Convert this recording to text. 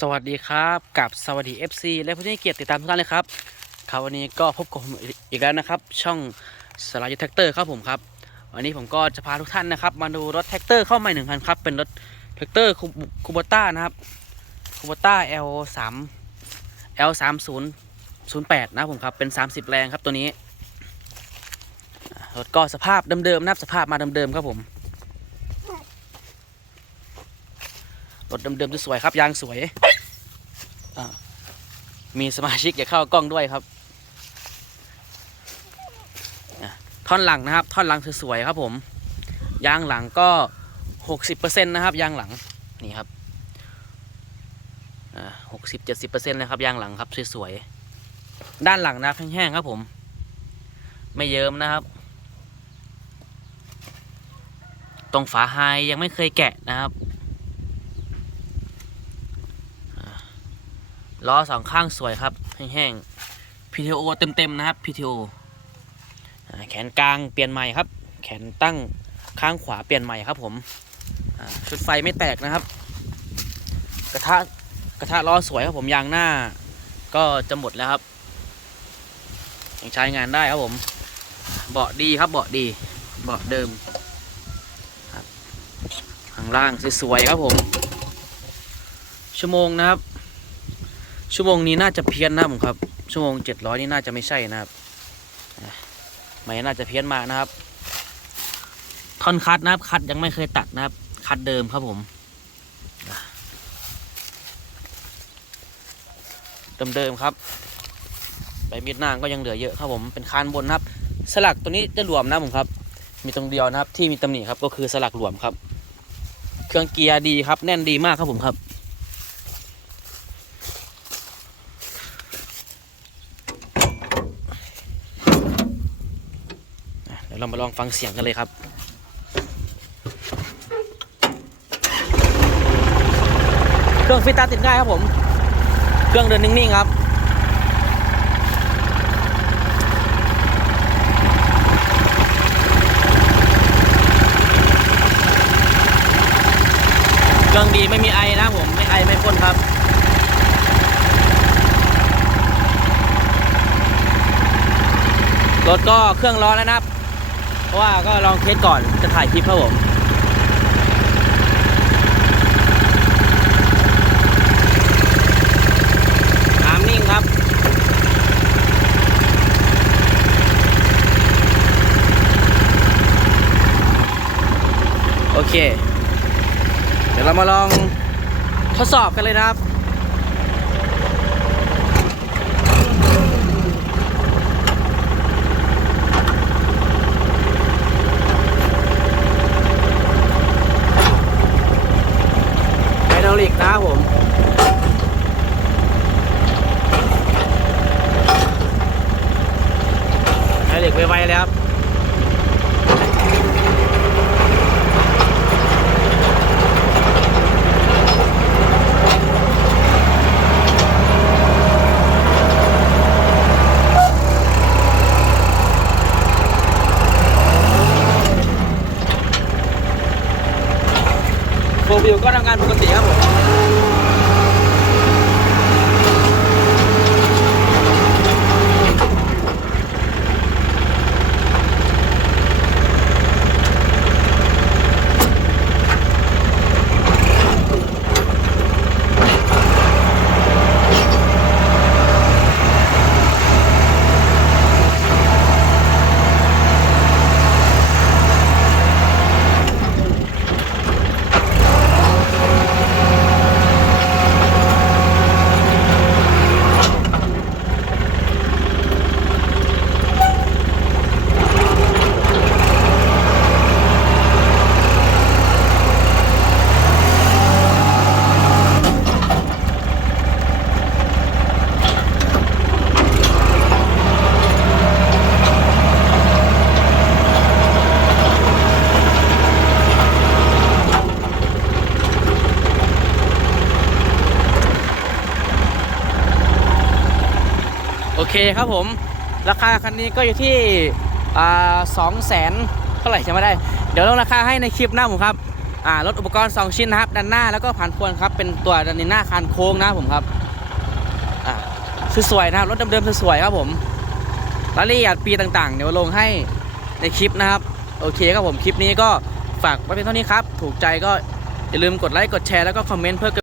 สวัสดีครับกับสวัสดี FC และผู้ที่เกียรติติดตามทุกท่านเลยครับครับวันนี้ก็พบกับผมอีกแล้วนะครับ ช่องสลายแท็กเตอร์ครับผมครับวันนี้ผมก็จะพาทุกท่านนะครับ มาดูรถแท็กเตอร์เข้าใหม่หนึ่งคันครับเป็นรถแท็กเตอร์คูบต้านะครับคูบต้า L 3 L 3 0 0 8นะผมครับเป็น 30 แรงครับตัวนี้รถก็สภาพเดิมๆนะครับสภาพมาเดิมๆครับผมรถเดิมๆสวยครับยางสวย มีสมาชิกอยากเข้ากล้องด้วยครับ ท่อนหลังนะครับ ท่อนหลังสวยๆครับ ผม ยางหลังก็หกสิบเปอร์เซ็นต์นะครับ ยางหลังนี่ครับหกสิบเจ็ดสิบเปอร์เซ็นต์เลยครับ ยางหลังครับสวยๆด้านหลังนะแห้งๆครับผม ไม่เยิ้มนะครับ ตรงฝาไฮยังไม่เคยแกะนะครับ ล้อสองข้างสวยครับ แห้งๆ PTO เต็มๆ นะครับ PTO แขนกลางเปลี่ยนใหม่ครับ แขนตั้งข้างขวาเปลี่ยนใหม่ครับผมชุดไฟไม่แตกนะครับ กระทะกระทะล้อสวยครับผมยางหน้า ก็จะหมดแล้วครับยังใช้งานได้ครับผม เบาะดีครับเบาะดีเบาะเดิมข้างล่างสวยๆครับผม ชั่วโมงนะครับ ชั่วโมงนี้น่าจะเพี้ยนนะผมครับ ชั่วโมงเจ็ดร้อยนี่น่าจะไม่ใช่นะครับไม่น่าจะเพี้ยนมานะครับ ท่อนคัดนะครับ คัดยังไม่เคยตัดนะครับ คัดเดิมครับผมอะเดิมๆครับ ใบมีดนางก็ยังเหลือเยอะครับผม เป็นคานบนนะครับ สลักตัวนี้จะหลวมนะผมครับ มีตรงเดียวนะครับ ที่มีตำหนิครับก็คือสลักหลวมครับ เครื่องเกียร์ดีครับ แน่นดีมากครับผมครับ เรามาลองฟังเสียงกันเลยครับเครื่องฟิตตาติดง่ายครับผม เครื่องเดินนิ่งๆครับเครื่องดีไม่มีไอนะผมไม่ไอไม่พ่นครับรถก็เครื่องร้อนแล้วนะครับ ราะว่าก็ลองเทสก่อนจะถ่ายคลิปครับผมน้ำนิ่งครับโอเค เดี๋ยวเรามาลองทดสอบกันเลยนะครับ ไฮดรอลิก นะครับผม ไฮดรอลิกไวๆเลยครับ โฟวิวก็ทำงานปกติครับผม เคครับผม ราคาคันนี้ก็อยู่ที่สองแสนเท่าไหร่จะไม่ได้ เดี๋ยวลงราคาให้ในคลิปหน้าผมครับอ่ารถอุปกรณ์ 2 ชิ้นนะครับด้านหน้าแล้วก็ผ่านพวนครับเป็นตัวด้านหน้าคานโค้งนะผมครับอ่าสวยๆนะครับรถเดิมๆสวยๆครับผมรายละเอียดปีต่างๆ เดี๋ยวลงให้ในคลิปนะครับ โอเคครับผมคลิปนี้ก็ฝากไว้เพียงเท่านี้ครับ ถูกใจก็อย่าลืมกดไลค์กดแชร์แล้วก็คอมเมนต์เพื่อ